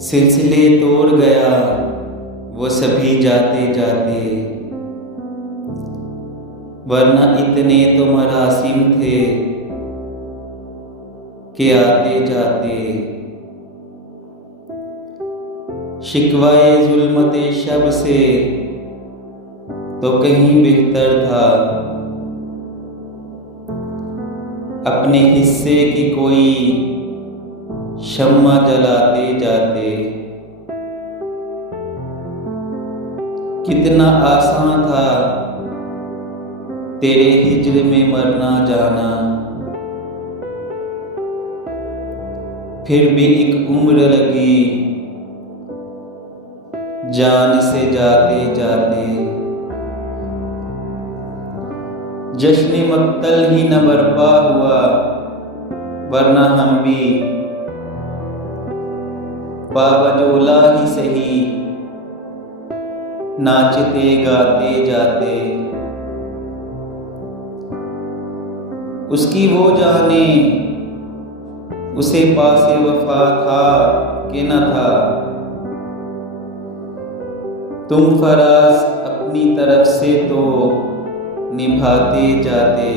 सिलसिले तोड़ गया वो सभी जाते जाते, वरना इतने तो मरासिम थे कि आते जाते। शिकवाए जुल्मते शब से तो कहीं बेहतर था, अपने हिस्से की कोई शम्मा जलाते जाते। कितना आसान था तेरे हिज्र में मरना जाना, फिर भी एक उम्र लगी जान से जाते जाते। जश्न मक्तल ही न बरपा हुआ, वरना हम भी बाबजोला ही सही नाचते गाते जाते। उसकी वो जाने उसे पासे वफा था कि न था, तुम फराज अपनी तरफ से तो निभाते जाते।